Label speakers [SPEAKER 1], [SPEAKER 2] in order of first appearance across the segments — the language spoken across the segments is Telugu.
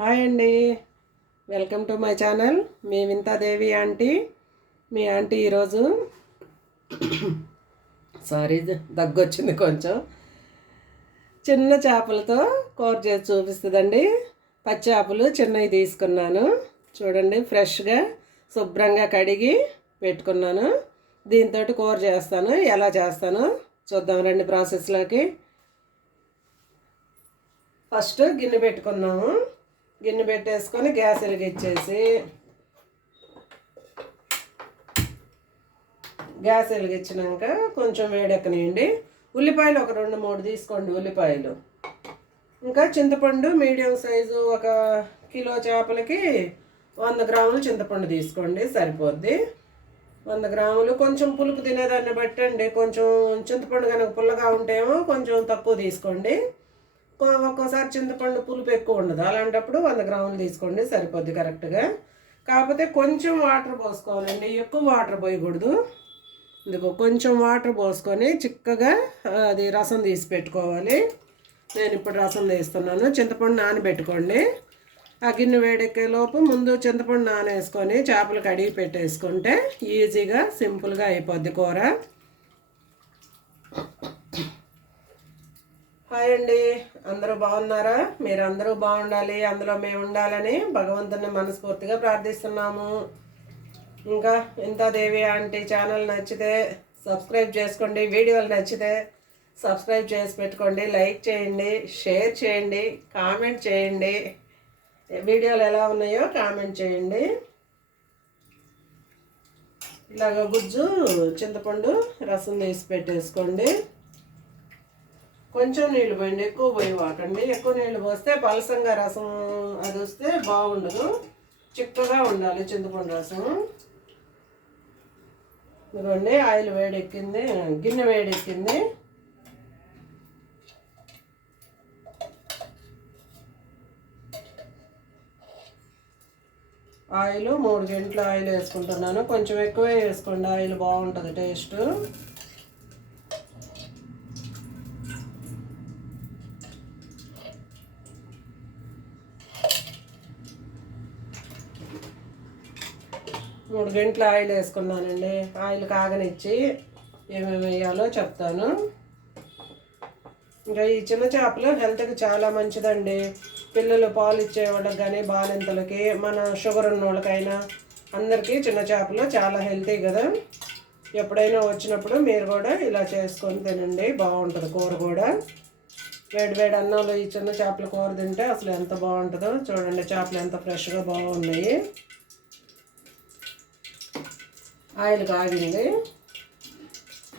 [SPEAKER 1] హాయ్ అండి. Welcome to my channel. Me Vinthadevi aunty. మీ ఆంటీ ఈరోజు సారీ దగ్గొచ్చింది కొంచెం. చిన్న చేపలతో కూర చేసి చూపిస్తుందండి. పచ్చి చేపలు చిన్నవి తీసుకున్నాను. చూడండి ఫ్రెష్గా శుభ్రంగా కడిగి పెట్టుకున్నాను. దీంతో కూర చేస్తాను. ఎలా చేస్తాను చూద్దాం రండి ప్రాసెస్లోకి. ఫస్ట్ గిన్నె పెట్టుకున్నాము గిన్నె పెట్టేసుకొని గ్యాస్ వెలిగించేసి గ్యాస్ వెలిగించినాక కొంచెం వేడెక్కనియండి. ఉల్లిపాయలు ఒక రెండు మూడు తీసుకోండి ఉల్లిపాయలు. ఇంకా చింతపండు మీడియం సైజు ఒక కిలో చేపలకి వంద గ్రాములు చింతపండు తీసుకోండి సరిపోద్ది. వంద గ్రాములు కొంచెం పులుపు తినేదాన్ని బట్టండి. కొంచెం చింతపండు కనుక పుల్లగా ఉంటేమో కొంచెం తక్కువ తీసుకోండి. ఒక్కోసారి చింతపండు పులుపు ఎక్కువ ఉండదు. అలాంటప్పుడు వంద గ్రాములు తీసుకోండి సరిపోద్ది కరెక్ట్గా కాకపోతే కొంచెం వాటర్ పోసుకోవాలండి. ఎక్కువ వాటర్ పోయకూడదు. ఇందుకో కొంచెం వాటర్ పోసుకొని చిక్కగా అది రసం తీసి పెట్టుకోవాలి. నేను ఇప్పుడు రసం తీస్తున్నాను. చింతపండు నానబెట్టుకోండి. ఆ గిన్నె వేడెక్కే లోపు ముందు చింతపండు నానేసుకొని చేపలు కడిగి పెట్టేసుకుంటే ఈజీగా సింపుల్గా అయిపోద్ది కూర. హాయ్ అండి. అందరూ బాగున్నారా? మీరు అందరూ బాగుండాలి అందులో మేము ఉండాలని భగవంతుని మనస్ఫూర్తిగా ప్రార్థిస్తున్నాము. ఇంకా ఇంత దేవి ఆంటీ ఛానల్ నచ్చితే సబ్స్క్రైబ్ చేసుకోండి వీడియోలు నచ్చితే సబ్స్క్రైబ్ చేసి పెట్టుకోండి లైక్ చేయండి షేర్ చేయండి కామెంట్ చేయండి. వీడియోలు ఎలా ఉన్నాయో కామెంట్ చేయండి. ఇలాగ గుజ్జు చింతపండు రసం తీసి పెట్టేసుకోండి. కొంచెం నీళ్ళు పోయండి ఎక్కువ పోయి వాకండి ఎక్కువ నీళ్ళు పోస్తే పలసంగా రసం అది వస్తే బాగుండదు. చిక్కగా ఉండాలి చింతపండు రసం. ఇదిగోండి ఆయిల్ వేడెక్కింది గిన్నె వేడెక్కింది. ఆయిల్ మూడు గంటల ఆయిల్ వేసుకుంటున్నాను. కొంచెం ఎక్కువే వేసుకోండి ఆయిల్ బాగుంటుంది టేస్ట్. మూడు గంటల ఆయిల్ వేసుకున్నానండి. ఆయిల్ కాగనిచ్చి ఏమేమి వేయాలో చెప్తాను. ఇంకా ఈ చిన్న చేపలు హెల్త్కి చాలా మంచిదండి. పిల్లలు పాలు ఇచ్చేవాళ్ళకి కానీ బాలింతలకి మన షుగర్ ఉన్న వాళ్ళకైనా అందరికీ చిన్న చేపలు చాలా హెల్తీ కదా. ఎప్పుడైనా వచ్చినప్పుడు మీరు కూడా ఇలా చేసుకొని తినండి. బాగుంటుంది కూర కూడా. వేడి వేడి అన్నంలో ఈ చిన్న చేపల కూర తింటే అసలు ఎంత బాగుంటుందో. చూడండి చేపలు ఎంత ఫ్రెష్గా బాగున్నాయి. ఆయిల్ కాగింది.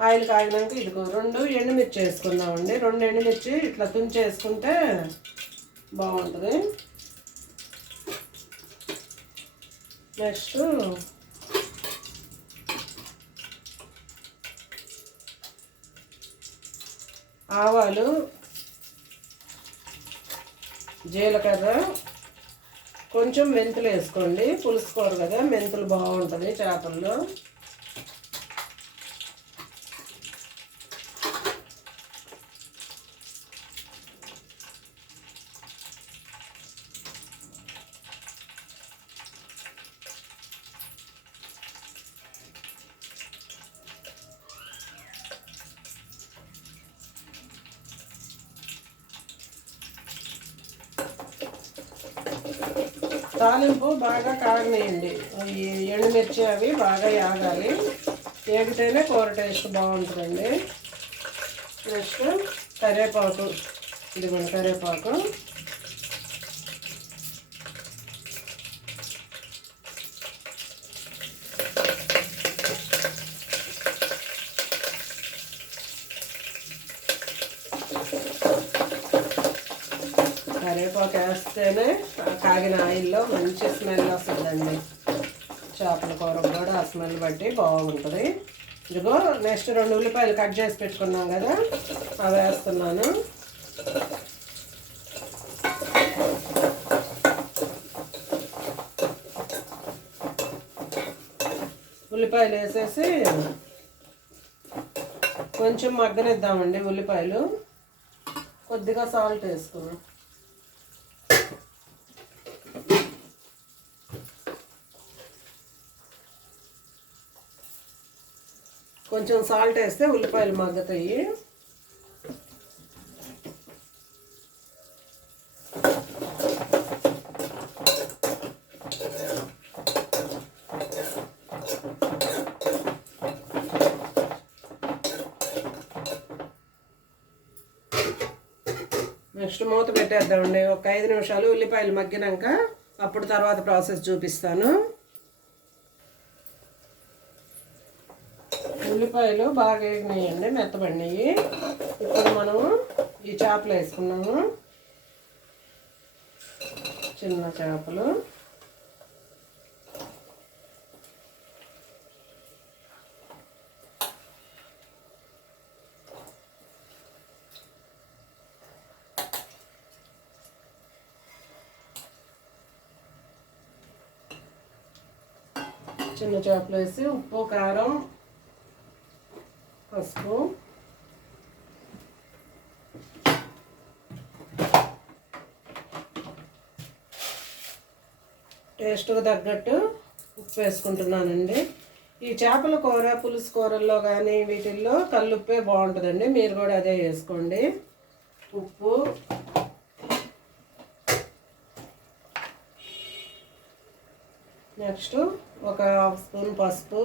[SPEAKER 1] ఆయిల్ కాగినాక ఇదిగో రెండు ఎండుమిర్చి వేసుకుందామండి. రెండు ఎండుమిర్చి ఇట్లా తుంచేసుకుంటే బాగుంటుంది. నెక్స్ట్ ఆవాలు జీలకర్ర కొంచెం మెంతులు వేసుకోండి. పులుసుకోరు కదా మెంతులు బాగుంటుంది చేపల్లో. తాలింపు బాగా కాగనేయండి ఈ ఎండుమిర్చి అవి బాగా యాగాలి. ఏగితేనే కూర టేస్ట్ బాగుంటుందండి. నెక్స్ట్ కరివేపాకు. ఇదిగోండి కరివేపాకు. కరివేపాకు వేస్తేనే కాగిన ఆయిల్లో మంచి స్మెల్ వస్తుందండి. చేపల కూర కూడా ఆ స్మెల్ బట్టి బాగుంటుంది. ఇదిగో నెక్స్ట్ రెండు ఉల్లిపాయలు కట్ చేసి పెట్టుకున్నాం కదా అవి వేస్తున్నాను. ఉల్లిపాయలు వేసేసి కొంచెం మగ్గనిద్దామండి ఉల్లిపాయలు. కొద్దిగా సాల్ట్ వేసుకున్నాం. కొంచెం సాల్ట్ వేస్తే ఉల్లిపాయలు మగ్గుతాయి. నెక్స్ట్ మూత పెట్టేద్దామండి. ఒక ఐదు నిమిషాలు ఉల్లిపాయలు మగ్గినాక అప్పుడు తర్వాత ప్రాసెస్ చూపిస్తాను. ఉల్లిపాయలు బాగా వేగినాయండి మెత్తబడినాయి. ఇప్పుడు మనము ఈ చేపలు వేసుకున్నాము. చిన్న చేపలు. చిన్న చేపలు వేసి ఉప్పు కారం పసుపు. టేస్ట్కి తగ్గట్టు ఉప్పు వేసుకుంటున్నానండి. ఈ చేపల కూర పులుసు కూరల్లో కానీ వీటిల్లో కల్లుప్పే బాగుంటుందండి. మీరు కూడా అదే వేసుకోండి. ఉప్పు. నెక్స్ట్ ఒక హాఫ్ స్పూన్ పసుపు.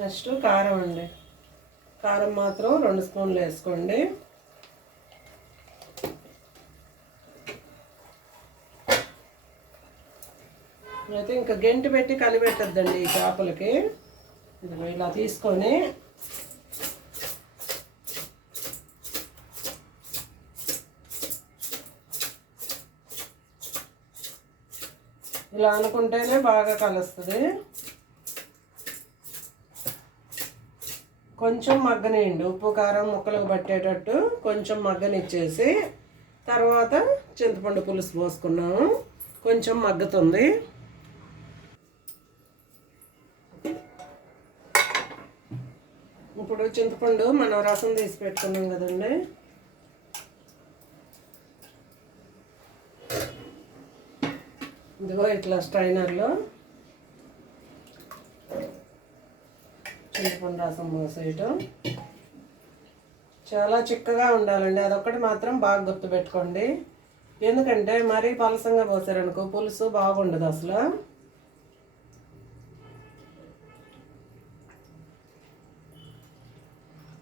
[SPEAKER 1] నెక్స్ట్ కారం అండి. కారం మాత్రం రెండు స్పూన్లు వేసుకోండి. అయితే ఇంకా గెంటి పెట్టి కలిపెట్టద్దండి ఈ చేపలకి. ఇలా తీసుకొని ఇలా అనుకుంటేనే బాగా కలుస్తుంది. కొంచెం మగ్గనియండి ఉప్పు కారం ముక్కలకు పట్టేటట్టు కొంచెం మగ్గనిచ్చేసి తర్వాత చింతపండు పులుసు పోసుకున్నాము. కొంచెం మగ్గుతుంది. ఇప్పుడు చింతపండు మనం రసం తీసి పెట్టుకున్నాం కదండి. ఇదిగో ఇట్లా స్ట్రైనర్లో చింతపండు రసం పోసేయటం. చాలా చిక్కగా ఉండాలండి. అదొక్కటి మాత్రం బాగా గుర్తుపెట్టుకోండి ఎందుకంటే మరీ పలసంగా పోసారనుకో పులుసు బాగుండదు అసలు.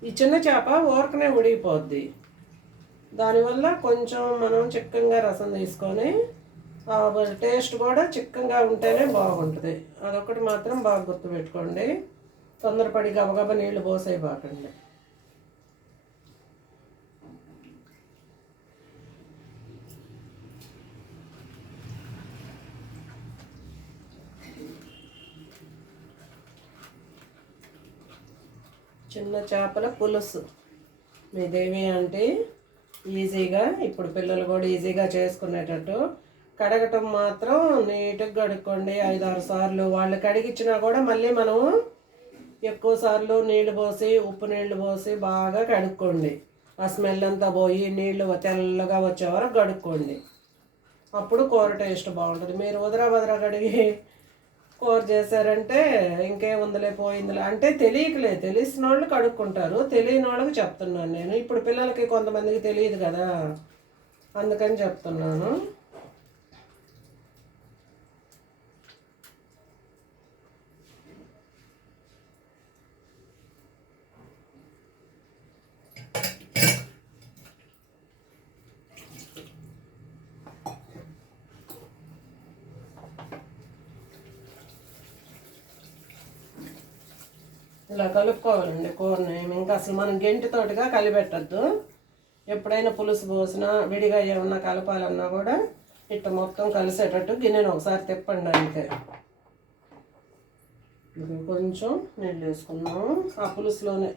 [SPEAKER 1] ఈ చిన్న చేప ఊరకనే ఉడిగిపోద్ది దానివల్ల కొంచెం మనం చిక్కగా రసం తీసుకొని టేస్ట్ కూడా చిక్కగా ఉంటేనే బాగుంటుంది. అదొకటి మాత్రం బాగా గుర్తుపెట్టుకోండి. తొందరపడి గబగబ నీళ్ళు పోసేయబాకండి చిన్న చేపల పులుసు. మీదేవి అంటే ఈజీగా ఇప్పుడు పిల్లలు కూడా ఈజీగా చేసుకునేటట్టు కడగటం మాత్రం నీట్గా కడుక్కోండి ఐదు ఆరు సార్లు. వాళ్ళు కడిగిచ్చినా కూడా మళ్ళీ మనము ఎక్కువ సార్లు నీళ్ళు పోసి ఉప్పు నీళ్ళు పోసి బాగా కడుక్కోండి. ఆ స్మెల్ అంతా పోయి నీళ్ళు తెల్లగా వచ్చే వరకు కడుక్కోండి. అప్పుడు కూర టేస్ట్ బాగుంటుంది. మీరు వదరా వదరా కడిగి కూర చేశారంటే ఇంకేముందిలే పోయిందిలే. అంటే తెలియకలే తెలిసిన వాళ్ళు కడుక్కుంటారు. తెలియని వాళ్ళకి చెప్తున్నాను నేను. ఇప్పుడు పిల్లలకి కొంతమందికి తెలియదు కదా. అందుకని చెప్తున్నాను. ఇలా కలుపుకోవాలండి కూరని. ఇంకా అసలు మనం గెంటితోటిగా కలిపెట్టద్దు. ఎప్పుడైనా పులుసు పోసినా విడిగా ఏమన్నా కలపాలన్నా కూడా ఇట్ట మొత్తం కలిసేటట్టు గిన్నెను ఒకసారి తిప్పండి అంతే. కొంచెం నీళ్ళు వేసుకున్నాము ఆ పులుసులోనే.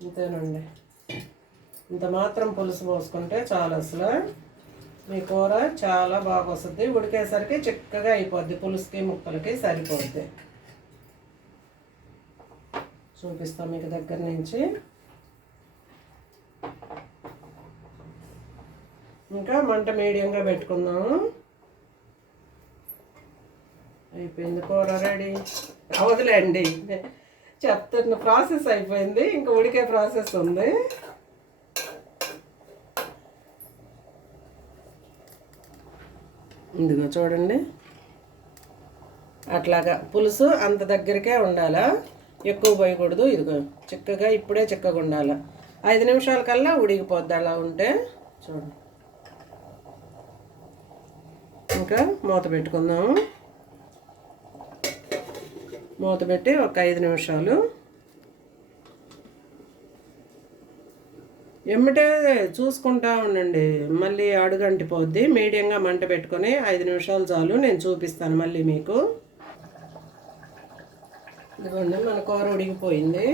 [SPEAKER 1] అంతేనండి. ఇంత మాత్రం పులుసు పోసుకుంటే చాలు అసలు. మీ కూర చాలా బాగా వస్తుంది. ఉడికేసరికి చిక్కగా అయిపోద్ది. పులుసుకి ముక్కలకి సరిపోద్ది. చూపిస్తాం మీకు దగ్గర నుంచి. ఇంకా మంట మీడియంగా పెట్టుకుందాము అయిపోయింది కూర రెడీ. అవదులేండి చెప్తున్న ప్రాసెస్ అయిపోయింది. ఇంకా ఉడికే ప్రాసెస్ ఉంది. ఇదిగో చూడండి. అట్లాగా పులుసు అంత దగ్గరికే ఉండాలా? ఎక్కువ పోయకూడదు. ఇదిగో చిక్కగా ఇప్పుడే చిక్కగా ఉండాలి? ఐదు నిమిషాల కల్లా ఉడికిపోద్ది. అలా ఉంటే చూడండి. ఇంకా మూత పెట్టుకుందాము. మూత పెట్టి ఒక ఐదు నిమిషాలు ఎమ్మటే చూసుకుంటా ఉండండి. మళ్ళీ అడుగంటి పోద్ది మీడియంగా మంట పెట్టుకొని ఐదు నిమిషాలు చాలు నేను చూపిస్తాను మళ్ళీ మీకు. ఇదిగోండి మన కూర ఉడికిపోయింది.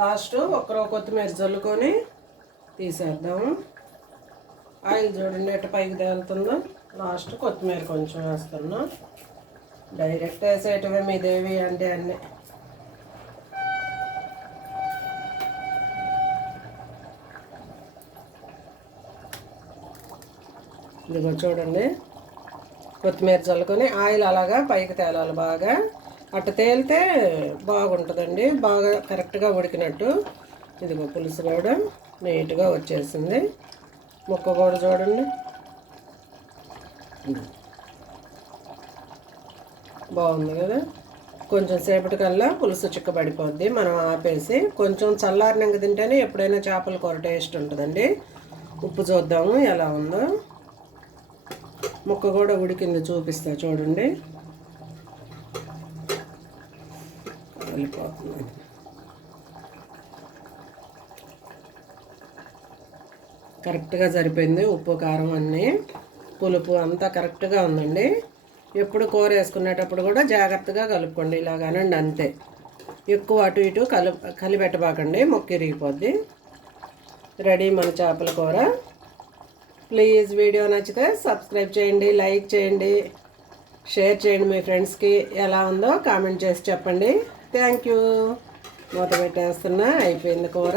[SPEAKER 1] లాస్ట్ ఒక్కరో కొత్తిమీర చల్లుకొని తీసేద్దాము. ఆయిల్ చూడండి ఎట్ట పైకి తేలుతుందో. లాస్ట్ కొత్తిమీర కొంచెం వేస్తున్నా. డైరెక్ట్ వేసేటివే మీ దేవి అంటే అన్నీ. ఇదిగో చూడండి. కొత్తిమీర చల్లుకొని ఆయిల్ అలాగా పైకి తేలాలి బాగా. అట్ట తేలితే బాగుంటుందండి. బాగా కరెక్ట్గా ఉడికినట్టు. ఇదిగో పులుసు కూడా నీట్గా వచ్చేసింది. ముక్క కూడా చూడండి. బాగుంది కదా? కొంచెం సేపటికల్లా పులుసు చిక్కబడిపోద్ది. మనం ఆపేసి కొంచెం చల్లారినాక తింటేనే ఎప్పుడైనా చేపల కూర టేస్ట్ ఉంటుందండి. ఉప్పు చూద్దాము ఎలా ఉందో. ముక్క కూడా ఉడికింది చూపిస్తా చూడండి. వెళ్ళిపోతుంది. కరెక్ట్గా సరిపోయింది. ఉప్పు కారం అన్నీ. పులుపు అంతా కరెక్ట్గా ఉందండి. ఎప్పుడు కూర వేసుకునేటప్పుడు కూడా జాగ్రత్తగా కలుపుకోండి ఇలాగానండి అంతే. ఎక్కువ అటు ఇటు కలు కలిపెట్టబాకండి. మొక్కిరిగిపోద్ది రెడీ మన చేపల కూర. ప్లీజ్ వీడియో నచ్చితే సబ్స్క్రైబ్ చేయండి లైక్ చేయండి షేర్ చేయండి మీ ఫ్రెండ్స్కి ఎలా ఉందో కామెంట్ చేసి చెప్పండి. థ్యాంక్ యూ మూత పెట్టేస్తున్నా అయిపోయింది కూర.